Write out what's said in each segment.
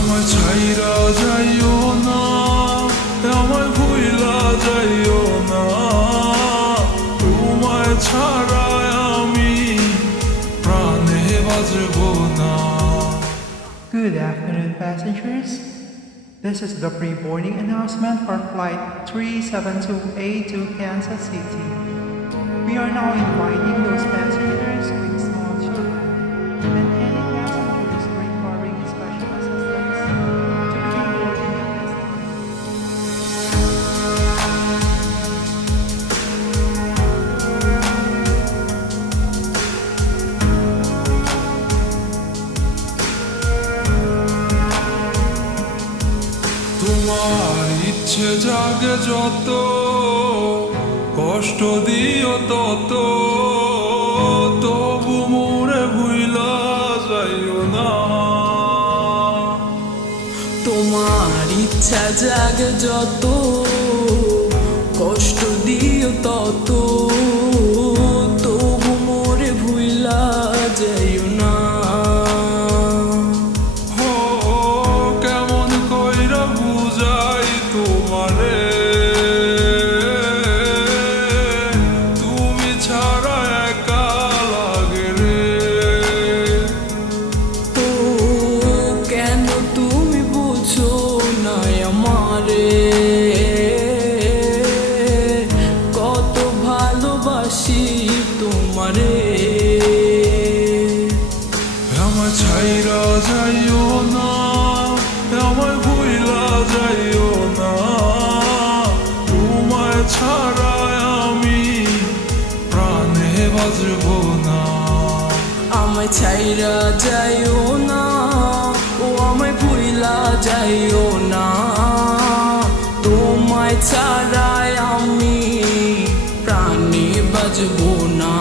আমায় ছাইরা যাইও না, আমায় ভুইলা যাইও না, তোমায় ছাড়া আমি প্রাণে বাঁচব না। Good afternoon, passengers. This is the pre-boarding announcement for Flight 372A to Kansas City. We are now inviting those passengers with small children and any passengers requiring special assistance to begin boarding at this time. তোমার ইচ্ছে জাগে যত, কষ্ট দিও তত, তবু মোরে ভুইলা যাইও না। তোমার ইচ্ছা জাগে যত, কষ্ট দিও তত, তবু মোরে ভুইলা যাইও না। হো কেমন কইরা বুঝাই তোমারে, তুমি ছাড়া একা লাগে রে। তো কেন তুমি বুঝো না আমারে, কত ভালোবাসি তোমারে। আমায় ছাইরা যাইও না, আমায় ভুইলা যাইও না, তোমায় ছাড়া আমি প্রাণে বাঁচব না। আমায় ছাইরা যাইও না, ও আমায় ভুইলা যাইও না, তোমায় ছাড়াই আমি প্রাণে বাঁচবো না।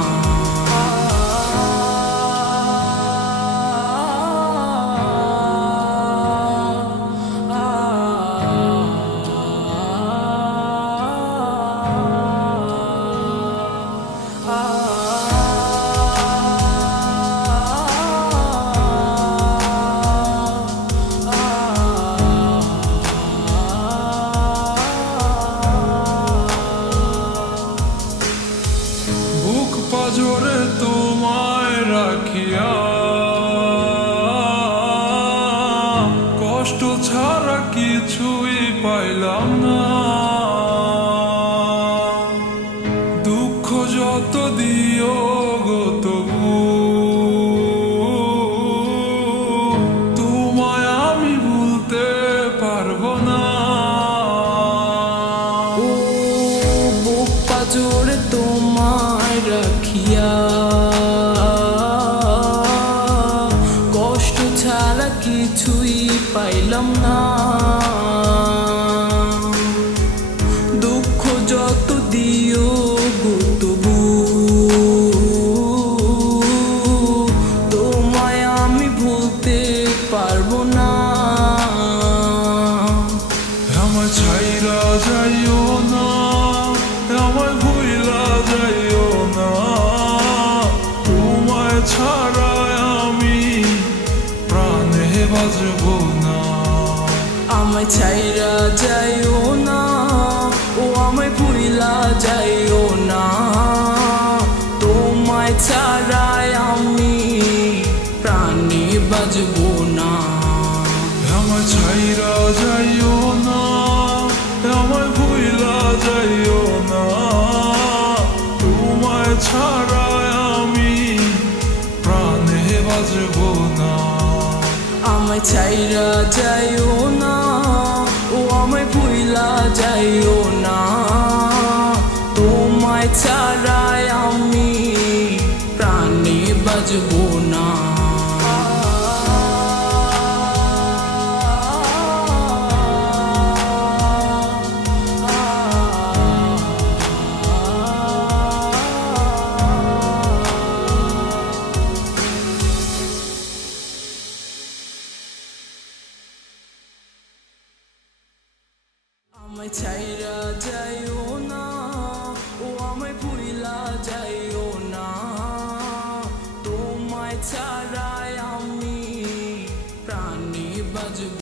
বুক পাজরে তোমায় রাখিয়া, কষ্ট ছাড়া কিছুই পাইলাম না। দুঃখ যত দিও গো তবু তোমায় আমি ভুলতে পারবো না। ও বুক পাজরে তোমায় রাখিয়া, কষ্ট ছাড়া কিছুই পাইলাম না। দুঃখ যত দিও গো তবু তোমায় আমি ভুলতে পারবো না। আমায় ছাইরা যাইও না, আমায় ভুইলা যাইও না, তোমায় ছাড়া আমি প্রাণে বাঁচব না। আমায় ছাইরা যাইও না, ও আমায় ভুইলা যাইও না, তোমায় ছাড়াই আমি প্রাণে বাঁচবো না। আমায় ছাইরা যাইও না, আমায় ভুইলা যাইও না, তোমায় ছাড়া আমি প্রাণে বাঁচব না। আমায় ছাইরা যাইও না, ও আমায় ভুইলা যাইও না, তোমায় ছাড়াই আমি প্রাণে বাঁচবো না। আমায় ছাইরা যাইও না, ও আমায় ভুইলা যাইও না, তোমায় ছাড়াই আমি প্রাণে বাঁচব।